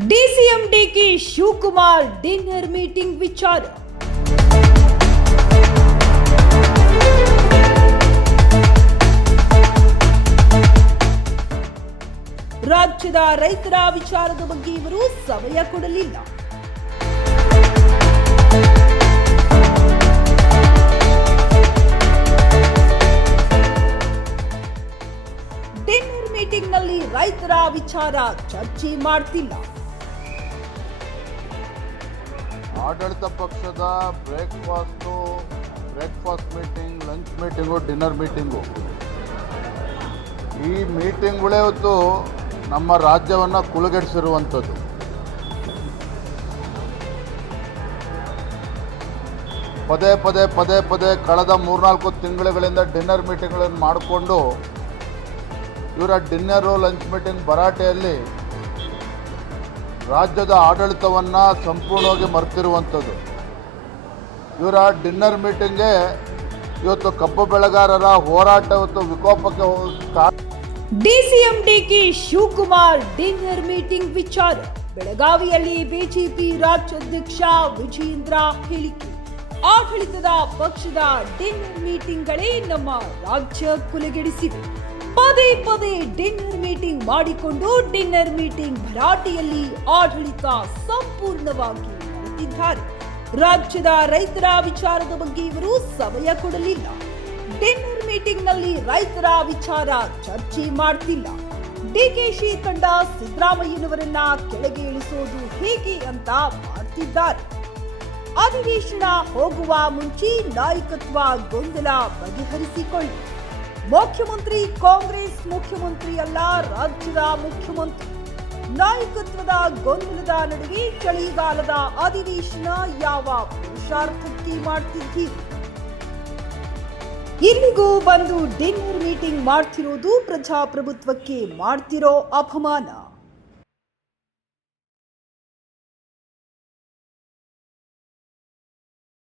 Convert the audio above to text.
DCM DK Shivakumar dinner meeting ವಿಚಾರ. ರಾಜ್ಯದ ರೈತರ ವಿಚಾರದ ಬಗ್ಗೆ ಇವರು ಸಮಯ ಕೊಡಲಿಲ್ಲ. ಡಿನ್ನರ್ ಮೀಟಿಂಗ್ನಲ್ಲಿ ರೈತರ ವಿಚಾರ ಚರ್ಚೆ ಮಾಡ್ತಿಲ್ಲ. ಆಡಳಿತ ಪಕ್ಷದ breakfast, breakfast meeting, lunch meeting, dinner meeting. ಈ ಮೀಟಿಂಗ್ಗಳೇ ಇವತ್ತು ನಮ್ಮ ರಾಜ್ಯವನ್ನು ಕುಳುಗೆಡಿಸಿರುವಂಥದ್ದು. ಪದೇ ಪದೇ ಪದೇ ಪದೇ ಕಳೆದ ಮೂರ್ನಾಲ್ಕು ತಿಂಗಳುಗಳಿಂದ ಡಿನ್ನರ್ ಮೀಟಿಂಗ್ಗಳನ್ನು ಮಾಡಿಕೊಂಡು ಇವರ ಡಿನ್ನರು, ಲಂಚ್ ಮೀಟಿಂಗ್ ಭರಾಟೆಯಲ್ಲಿ ರಾಜ್ಯದ ಆಡಳಿತವನ್ನು ಸಂಪೂರ್ಣವಾಗಿ ಮರೆತಿರುವಂಥದ್ದು. ಇವರ ಡಿನ್ನರ್ ಮೀಟಿಂಗ್ಗೆ ಇವತ್ತು ಕಬ್ಬು ಬೆಳೆಗಾರರ ಹೋರಾಟ ಇವತ್ತು ವಿಕೋಪಕ್ಕೆ DCM DK Shivakumar dinner meeting ವಿಚಾರ. ಬೆಳಗಾವಿಯಲ್ಲಿ ಬಿಜೆಪಿ ರಾಜ್ಯಾಧ್ಯಕ್ಷ ವಿಜೇಂದ್ರ ಹೇಳಿಕೆ. ಆಡಳಿತದ ಪಕ್ಷದ ಡಿನ್ನರ್ ಮೀಟಿಂಗ್ಗಳೇ ನಮ್ಮ ರಾಜ್ಯ ಕುಲಗೆಡಿಸಿದೆ. ಪದೇ ಪದೇ ಡಿನ್ನರ್ ಮೀಟಿಂಗ್ ಮಾಡಿಕೊಂಡು ಡಿನ್ನರ್ ಮೀಟಿಂಗ್ ಭರಾಟೆಯಲ್ಲಿ ಆಡಳಿತ ಸಂಪೂರ್ಣವಾಗಿ ಮರೆತಿದ್ದಾರೆ ರಾಜ್ಯದ ರೈತರ ವಿಚಾರದ ಬಗ್ಗೆ ಇವರು ಸಮಯ ಕೊಡಲಿಲ್ಲ. ಡಿನ್ನರ್ ಮೀಟಿಂಗ್ನಲ್ಲಿ ರೈತರ ವಿಚಾರ ಚರ್ಚೆ ಮಾಡ್ತಿಲ್ಲ. ಡಿಕೆಶಿ ತಂಡ ಸಿದ್ದರಾಮಯ್ಯನವರನ್ನ ಕೆಳಗೆ ಇಳಿಸೋದು ಹೇಗೆ ಅಂತ ಮಾಡ್ತಿದ್ದಾರೆ. ಅಧಿವೇಶನ ಹೋಗುವ ಮುಂಚೆ ನಾಯಕತ್ವ ಗೊಂದಲ ಬಗೆಹರಿಸಿಕೊಳ್ಳಿ. ಮುಖ್ಯಮಂತ್ರಿ, ಕಾಂಗ್ರೆಸ್ ಮುಖ್ಯಮಂತ್ರಿ ಅಲ್ಲ, ರಾಜ್ಯದ ಮುಖ್ಯಮಂತ್ರಿ. ನಾಯಕತ್ವದ ಗೊಂದಲದ ನಡುವೆ ಚಳಿಗಾಲದ ಅಧಿವೇಶನ ಯಾವ ಪುರುಷಾರ್ಥಕ್ಕೆ ಮಾಡ್ತಿದ್ದೀರಿ ಇಲ್ಲಿಗೂ ಬಂದು ಡಿನ್ನರ್ ಮೀಟಿಂಗ್ ಮಾಡ್ತಿರೋದು ಪ್ರಜಾಪ್ರಭುತ್ವಕ್ಕೆ ಮಾಡ್ತಿರೋ ಅಪಮಾನ.